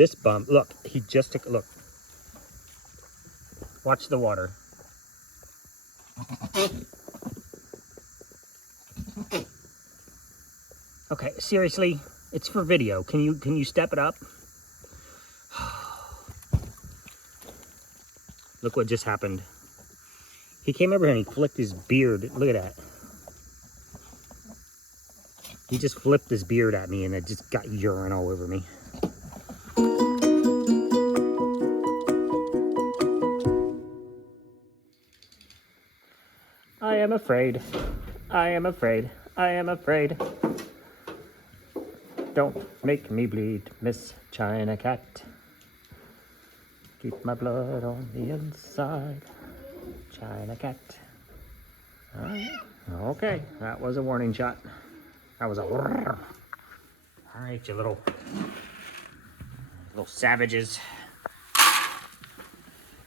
This bum, look, he just took, look. Watch the water. Okay, seriously, it's for video. Can you step it up? Look what just happened. He came over here and he flicked his beard. Look at that. He just flipped his beard at me and it just got urine all over me. I am afraid. I am afraid. I am afraid. Don't make me bleed, Miss China Cat. Keep my blood on the inside. China Cat. All right. Okay, that was a warning shot. That was a... All right, you little savages.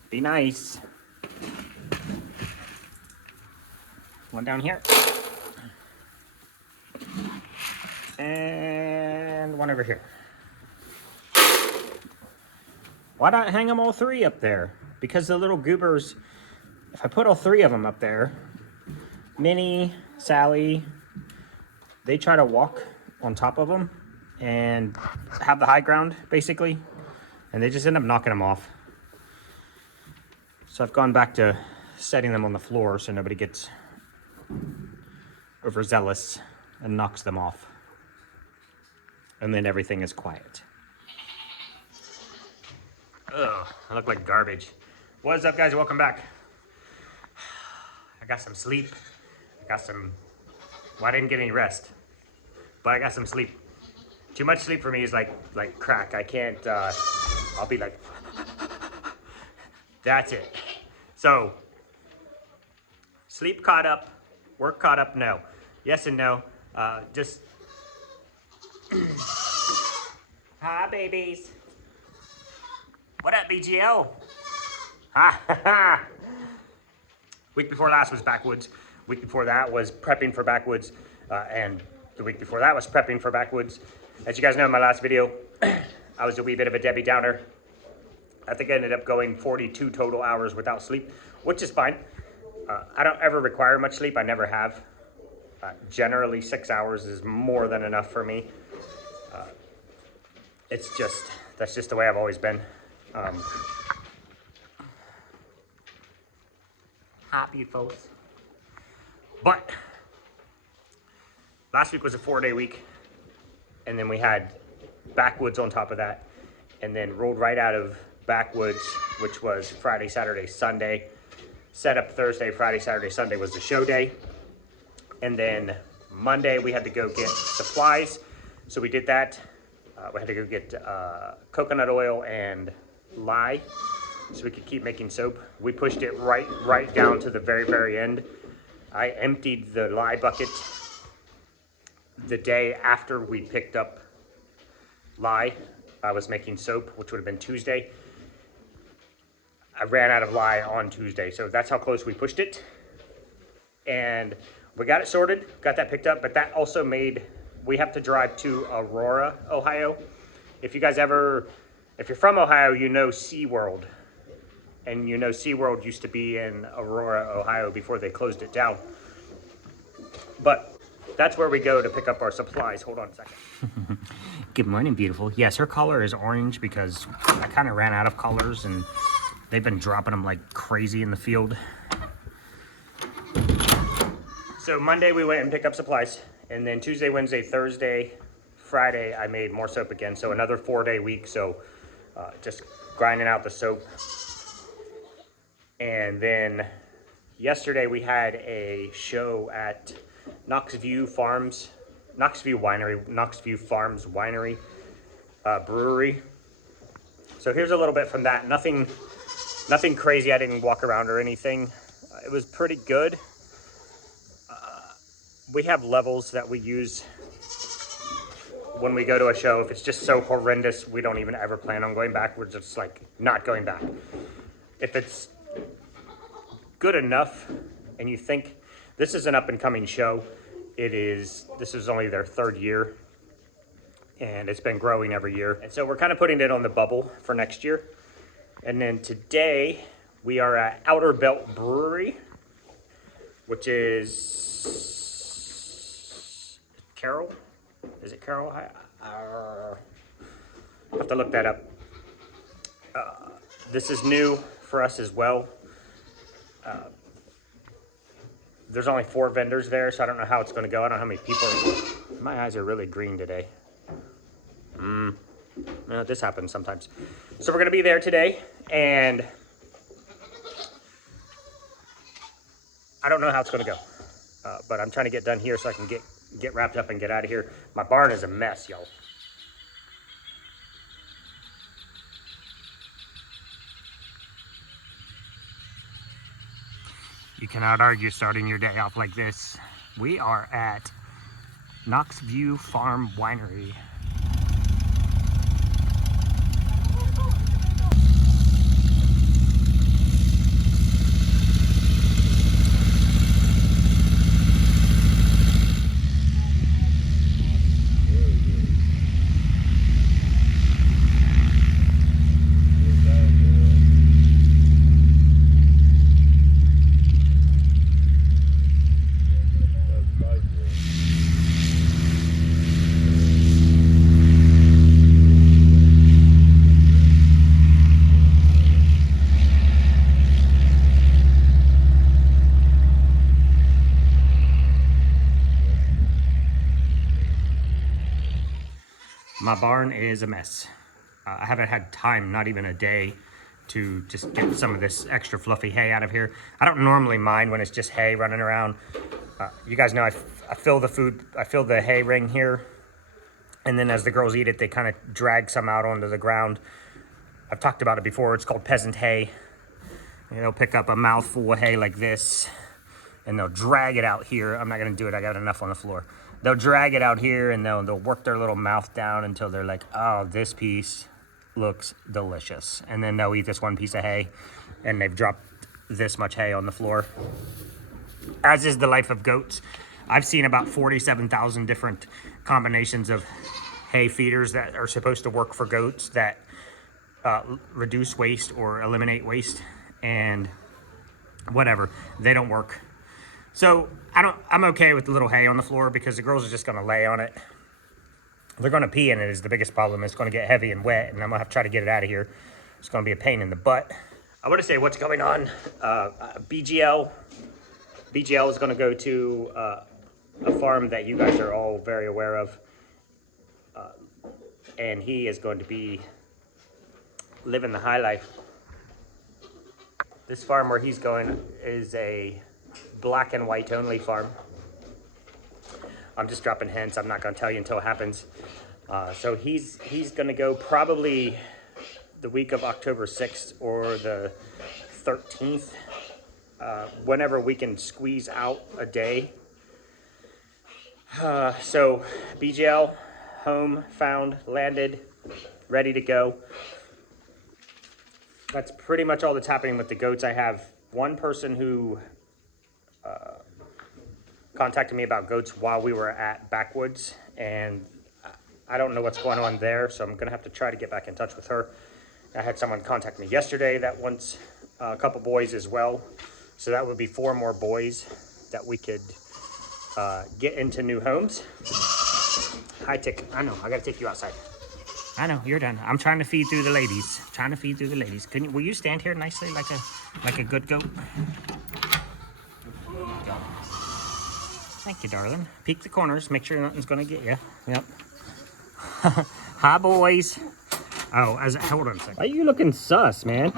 Be nice. One down here. And one over here. Why not hang them all three up there? Because the little goobers, if I put all three of them up there, Minnie, Sally, they try to walk on top of them and have the high ground, basically. And they just end up knocking them off. So I've gone back to setting them on the floor so nobody gets overzealous and knocks them off. And then everything is quiet. Ugh, I look like garbage. What's up, guys? Welcome back. I got some sleep. Well, I didn't get any rest, but I got some sleep. Too much sleep for me is like crack. I can't, I'll be like, that's it. So, sleep caught up, work caught up, no. Yes and no. Just, hi, babies. What up, BGL? Ha ha ha. Week before last was backwoods. Week before that was prepping for backwoods. And the week before that was prepping for backwoods. As you guys know in my last video, I was a wee bit of a Debbie Downer. I think I ended up going 42 total hours without sleep, which is fine. I don't ever require much sleep. I never have. Generally 6 hours is more than enough for me. That's just the way I've always been. Happy folks. But last week was a 4-day week, and then we had backwoods on top of that, and then rolled right out of backwoods, which was Friday, Saturday, Sunday. Set up Thursday, Friday, Saturday, Sunday was the show day. And then Monday we had to go get supplies. So we did that. We had to go get coconut oil and lye so we could keep making soap. We pushed it right down to the very, very end. I emptied the lye bucket the day after we picked up lye. I was making soap, which would have been Tuesday. I ran out of lye on Tuesday, so that's how close we pushed it. And we got it sorted, got that picked up, but that also made, we have to drive to Aurora, Ohio. If you're from Ohio, you know SeaWorld. And you know SeaWorld used to be in Aurora, Ohio before they closed it down. But that's where we go to pick up our supplies. Hold on a second. Good morning, beautiful. Yes, her collar is orange because I kind of ran out of collars and they've been dropping them like crazy in the field. So Monday we went and picked up supplies. And then Tuesday, Wednesday, Thursday, Friday, I made more soap again. So another 4-day week. So just grinding out the soap. And then yesterday we had a show at Knoxview Farms Winery, brewery. So here's a little bit from that. Nothing crazy. I didn't walk around or anything. It was pretty good. We have levels that we use when we go to a show. If it's just so horrendous, we don't even ever plan on going back. We're just like not going back. If it's good enough and you think this is an up and coming show, this is only their 3rd year and it's been growing every year. And so we're kind of putting it on the bubble for next year. And then today we are at Outer Belt Brewery, which is Carroll. Is it Carroll? I have to look that up. This is new for us as well. There's only 4 vendors there, so I don't know how it's going to go. I don't know how many people are. My eyes are really green today. This happens sometimes. So we're going to be there today, and I don't know how it's going to go. But I'm trying to get done here so I can get wrapped up and get out of here. My barn is a mess, y'all. You cannot argue starting your day off like this. We are at Knoxview Farm Winery. My barn is a mess. I haven't had time, not even a day, to just get some of this extra fluffy hay out of here. I don't normally mind when it's just hay running around. You guys know I fill the hay ring here, and then as the girls eat it, they kind of drag some out onto the ground. I've talked about it before. It's called peasant hay. And they'll pick up a mouthful of hay like this, and they'll drag it out here. I'm not gonna do it, I got enough on the floor. They'll drag it out here, and they'll work their little mouth down until they're like, oh, this piece looks delicious. And then they'll eat this one piece of hay, and they've dropped this much hay on the floor. As is the life of goats. I've seen about 47,000 different combinations of hay feeders that are supposed to work for goats that reduce waste or eliminate waste, and whatever, they don't work. So I'm okay with the little hay on the floor because the girls are just gonna lay on it. They're gonna pee in it is the biggest problem. It's gonna get heavy and wet, and I'm gonna have to try to get it out of here. It's gonna be a pain in the butt. I wanna say what's going on. BGL is gonna go to a farm that you guys are all very aware of. And he is going to be living the high life. This farm where he's going is a black and white only farm. I'm just dropping hints. I'm not going to tell you until it happens. So he's going to go probably the week of October 6th or the 13th, whenever we can squeeze out a day. So BGL, home, found, landed, ready to go. That's pretty much all that's happening with the goats. I have one person who contacted me about goats while we were at Backwoods, and I don't know what's going on there, so I'm gonna have to try to get back in touch with her. I had someone contact me yesterday that wants a couple boys as well, so that would be 4 more boys that we could get into new homes. Hi, Tick. I know, I gotta take you outside. I know, you're done. I'm trying to feed through the ladies. Will you stand here nicely like a good goat? Thank you, darling. Peek the corners. Make sure nothing's gonna get you. Yep. Hi, boys. Oh, hold on a second. Why are you looking sus, man?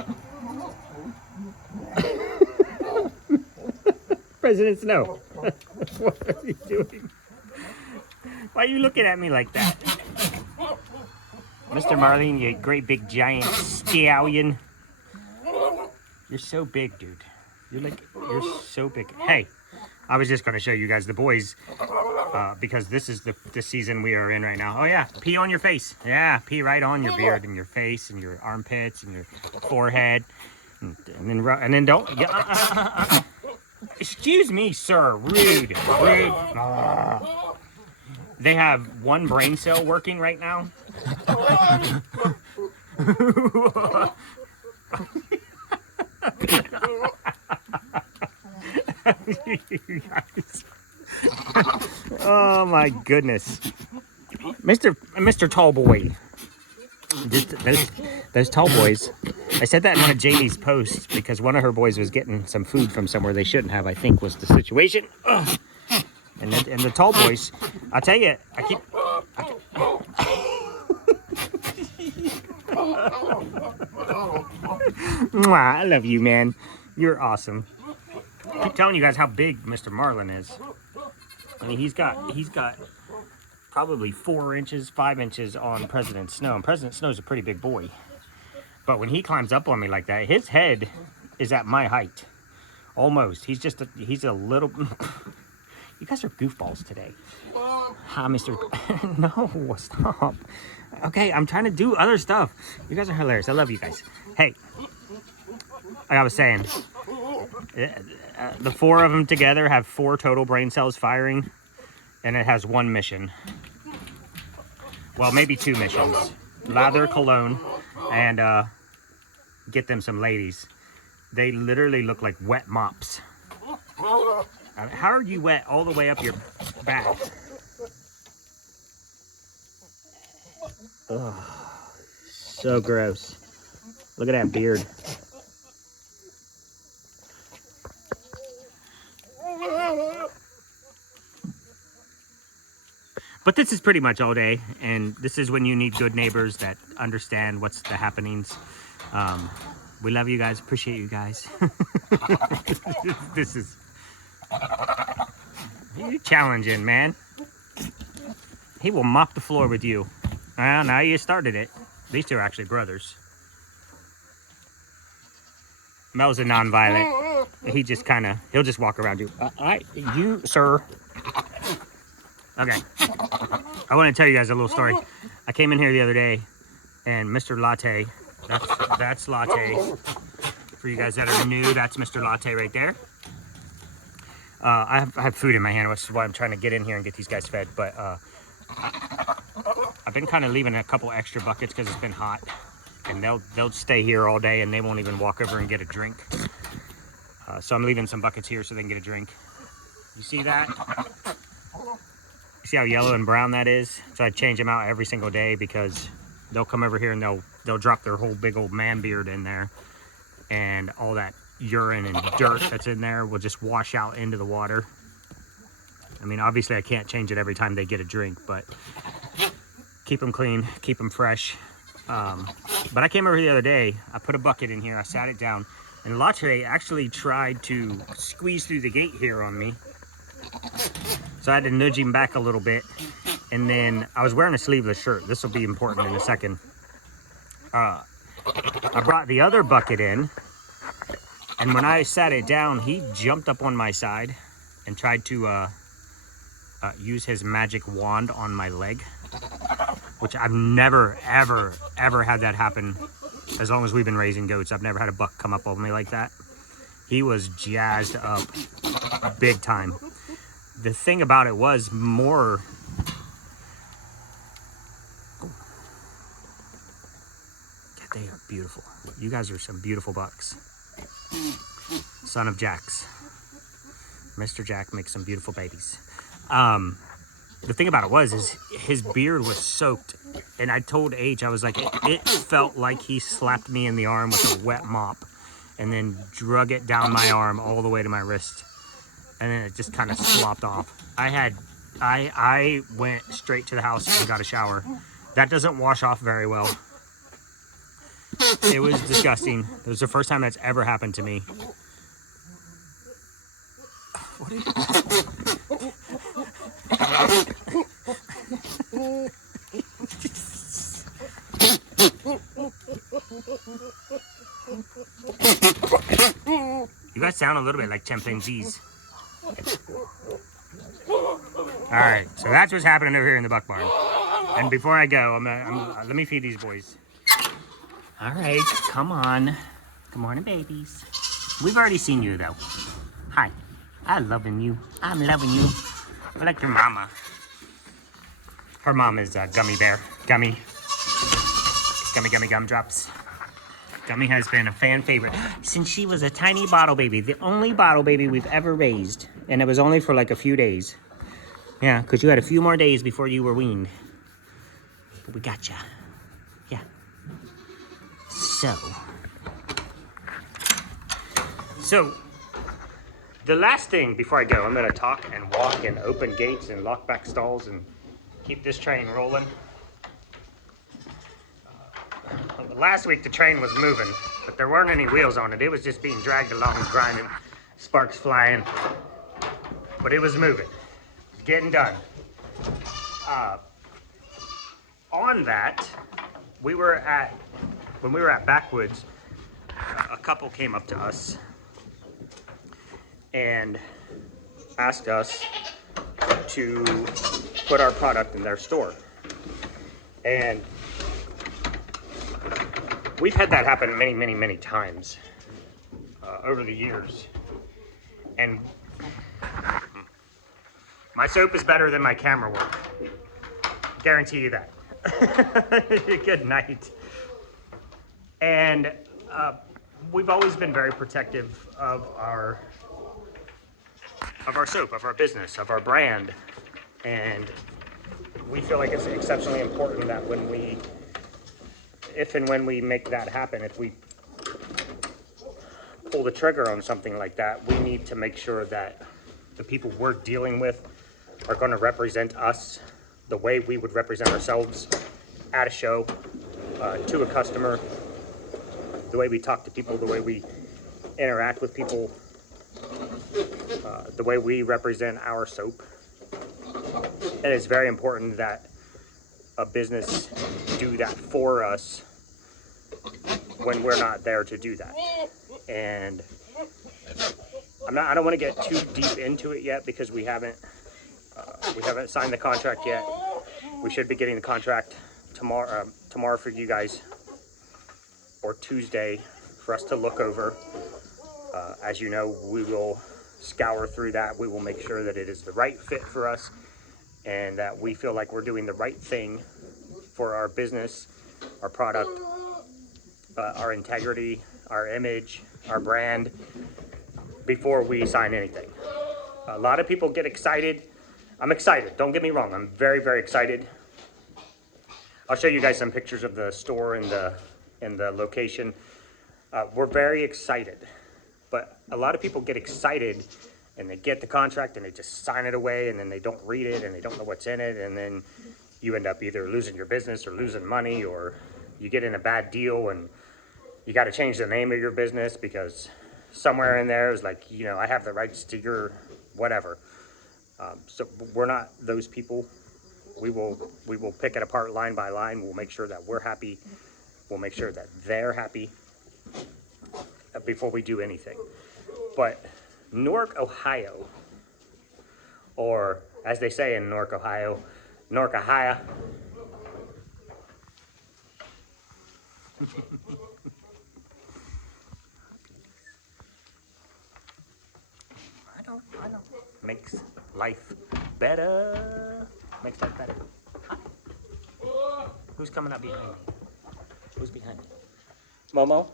President Snow. What are you doing? Why are you looking at me like that? Mr. Marlene, you great big giant stallion. You're so big, dude. You're so big. Hey, I was just going to show you guys the boys because this is the season we are in right now. Oh yeah, pee on your face. Yeah, pee right on your beard and your face and your armpits and your forehead, and then don't. Excuse me, sir. Rude. They have one brain cell working right now. Oh my goodness. Mr. Tall Boy. Those tall boys. I said that in one of Jamie's posts because one of her boys was getting some food from somewhere they shouldn't have, I think was the situation. Ugh. And the tall boys, I'll tell you, Mwah, I love you, man. You're awesome. I keep telling you guys how big Mr. Marlin is. I mean, he's got probably 4 inches, 5 inches on President Snow. And President Snow's a pretty big boy. But when he climbs up on me like that, his head is at my height. Almost. He's a little... You guys are goofballs today. Hi, Mr. No, stop. Okay, I'm trying to do other stuff. You guys are hilarious. I love you guys. Hey, like I was saying, the 4 of them together have 4 total brain cells firing, and it has 1 mission. Well, maybe 2 missions. Lather cologne and get them some ladies. They literally look like wet mops. How are you wet all the way up your back? Ugh, so gross. Look at that beard. But this is pretty much all day, and this is when you need good neighbors that understand what's the happenings. We love you guys, appreciate you guys. This is... You're challenging, man. He will mop the floor with you. Well, now you started it. These 2 are actually brothers. Mel's a non-violent. He just he'll just walk around you. You, sir. Okay. I want to tell you guys a little story. I came in here the other day, and Mr. Latte, that's Latte. For you guys that are new, that's Mr. Latte right there. I have food in my hand, which is why I'm trying to get in here and get these guys fed. But I've been kind of leaving a couple extra buckets because it's been hot, and they'll stay here all day and they won't even walk over and get a drink. So I'm leaving some buckets here so they can get a drink. You see that? You see how yellow and brown that is? So I change them out every single day because they'll come over here and they'll drop their whole big old man beard in there, and all that urine and dirt that's in there will just wash out into the water. I mean, obviously I can't change it every time they get a drink, but keep them clean, keep them fresh. But I came over the other day, I put a bucket in here, I sat it down, and Latte actually tried to squeeze through the gate here on me. So I had to nudge him back a little bit, and then I was wearing a sleeveless shirt. This will be important in a second. I brought the other bucket in, and when I sat it down, he jumped up on my side and tried to use his magic wand on my leg, which I've never, ever, ever had that happen as long as we've been raising goats. I've never had a buck come up on me like that. He was jazzed up big time. The thing about it was more... God, they are beautiful. You guys are some beautiful bucks. Son of Jack's. Mr. Jack makes some beautiful babies. The thing about it is his beard was soaked, and I told H, I was like, it felt like he slapped me in the arm with a wet mop and then drug it down my arm all the way to my wrist, and then it just kind of slopped off. I went straight to the house and got a shower. That doesn't wash off very well. It was disgusting. It was the first time that's ever happened to me. What are you... You guys sound a little bit like chimpanzees. Alright, so that's what's happening over here in the buck barn. And before I go, let me feed these boys. Alright, come on. Good morning, babies. We've already seen you, though. Hi. I'm loving you. I'm loving you. I like your mama. Her mom is a Gummy Bear. Gummy Gumdrops. Gummy has been a fan favorite since she was a tiny bottle baby. The only bottle baby we've ever raised. And it was only for like a few days. Yeah, because you had a few more days before you were weaned. But we got ya. Yeah. So, the last thing before I go, I'm going to talk and walk and open gates and lock back stalls and keep this train rolling. Last week the train was moving, but there weren't any wheels on it. It was just being dragged along, grinding, sparks flying. But it was moving. It was getting done. On that, when we were at Backwoods, a couple came up to us and asked us to put our product in their store. And we've had that happen many times over the years. And my soap is better than my camera work. Guarantee you that. Good night. And we've always been very protective of our soap, of our business, of our brand. And we feel like it's exceptionally important that if and when we make that happen, if we pull the trigger on something like that, we need to make sure that the people we're dealing with are going to represent us the way we would represent ourselves at a show, to a customer, the way we talk to people, the way we interact with people, the way we represent our soap. And it's very important that a business do that for us when we're not there to do that. And I don't want to get too deep into it yet because we haven't signed the contract yet. We should be getting the contract tomorrow for you guys, or Tuesday for us to look over. As you know, we will scour through that. We will make sure that it is the right fit for us and that we feel like we're doing the right thing for our business, our product, our integrity, our image, our brand, before we sign anything. A lot of people get excited. I'm excited, don't get me wrong, I'm very excited. I'll show you guys some pictures of the store and the location. We're very excited, but a lot of people get excited and they get the contract and they just sign it away, and then they don't read it and they don't know what's in it, and then you end up either losing your business or losing money, or you get in a bad deal and you got to change the name of your business because somewhere in there is like, I have the rights to your whatever. So we're not those people. We will pick it apart line by line. We'll make sure that we're happy. We'll make sure that they're happy before we do anything. But Newark, Ohio, or as they say in Newark, Ohio, Newark, Ohio. I know. Makes life better. Makes life better. Hi. Who's coming up behind me? Who's behind me? Momo?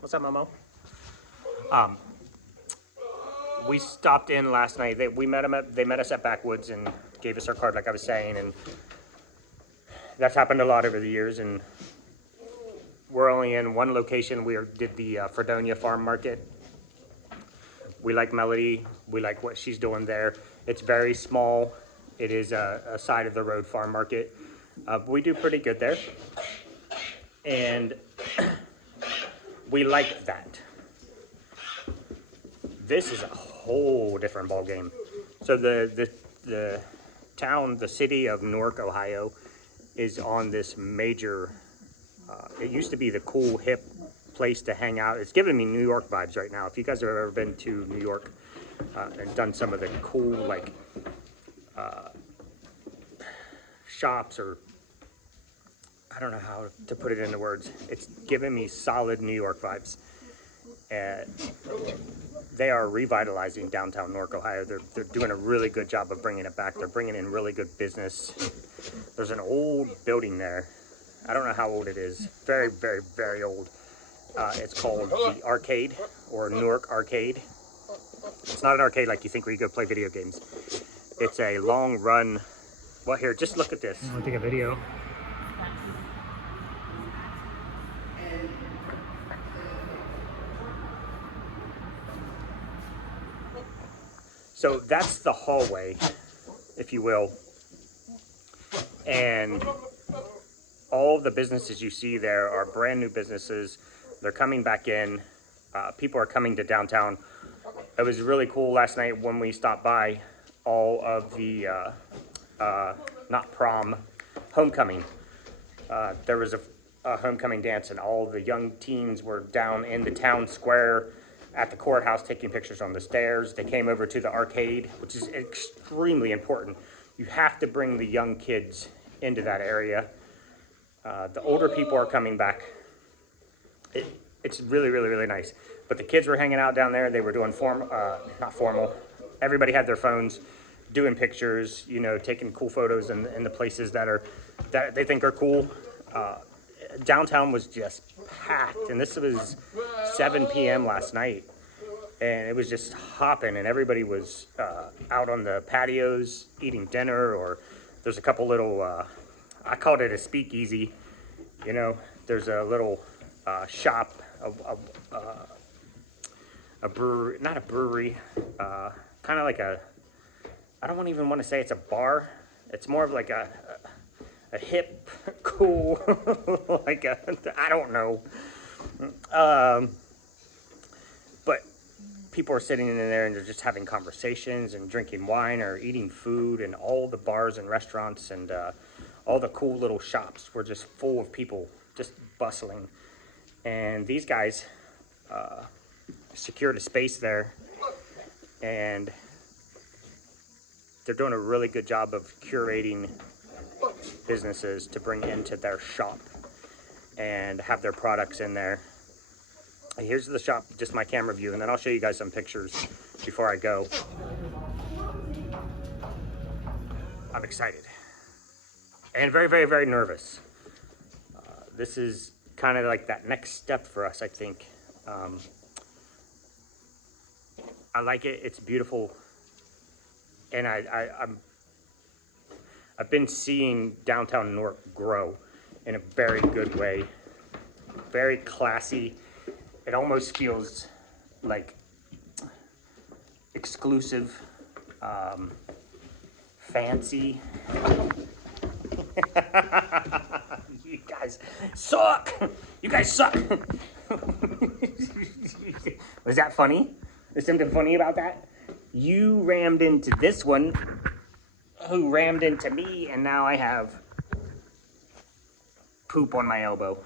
What's up, Momo? We stopped in last night. They met us at Backwoods and gave us our card, like I was saying, and that's happened a lot over the years. And we're only in one location. We did the Fredonia Farm Market. We like Melody. We like what she's doing there. It's very small. It is a side of the road farm market. We do pretty good there, and we like that. This is a whole different ball game. So the town, the city of Newark, Ohio, is on this major. It used to be the cool, hip place to hang out. It's giving me New York vibes right now. If you guys have ever been to New York and done some of the cool shops, or I don't know how to put it into words, it's giving me solid New York vibes. And they are revitalizing downtown Newark, Ohio. They're doing a really good job of bringing it back. They're bringing in really good business. There's an old building there. I don't know how old it is. Very, very, very old. It's called the Arcade, or Newark Arcade. It's not an arcade like you think where you go play video games. It's a long run. Well, here, just look at this. I'm gonna take a video. So that's the hallway, if you will. And all the businesses you see there are brand new businesses. They're coming back in. People are coming to downtown. It was really cool last night when we stopped by. All of the, not prom, homecoming. There was a homecoming dance, and all the young teens were down in the town square at the courthouse taking pictures on the stairs. They came over to the arcade, which is extremely important. You have to bring the young kids into that area. The older people are coming back. It's really, really, really nice. But the kids were hanging out down there. They were doing not formal. Everybody had their phones, doing pictures, you know, taking cool photos in the places that they think are cool. Downtown was just packed, and this was 7 p.m. last night, and it was just hopping, and everybody was out on the patios eating dinner, or there's a couple little, I called it a speakeasy, you know, there's a little shop, a brewery, not a brewery, kind of like I don't even want to say it's a bar, it's more of like a hip, cool, like I don't know. But people are sitting in there and they're just having conversations and drinking wine or eating food, and all the bars and restaurants and all the cool little shops were just full of people, just bustling. And these guys secured a space there, and they're doing a really good job of curating businesses to bring into their shop and have their products in there. Here's the shop, just my camera view, and then I'll show you guys some pictures before I go. I'm excited and very, very, very nervous. This is kind of like that next step for us, I think. I like it. It's beautiful, and I've been seeing downtown Newark grow in a very good way. Very classy. It almost feels like exclusive, fancy. You guys suck! You guys suck! Was that funny? There's something funny about that? You rammed into this one, who rammed into me, and now I have poop on my elbow.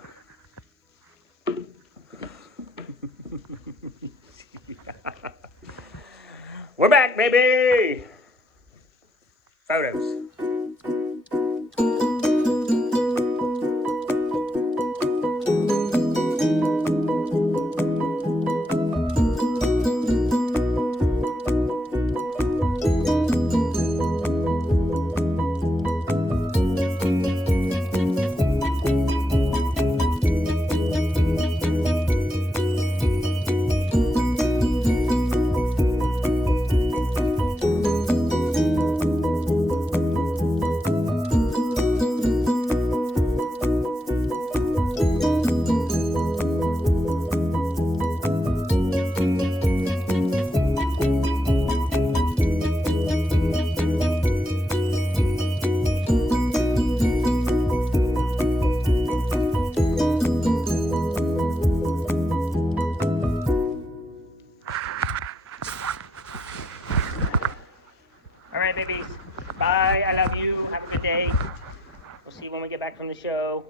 We're back, baby! Photos. All right, babies. Bye. I love you. Have a good day. We'll see you when we get back from the show.